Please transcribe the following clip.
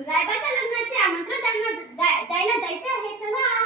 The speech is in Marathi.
रायबाच्या लग्नाचे आमंत्रण त्यांना द्यायला जायचे आहे. चला.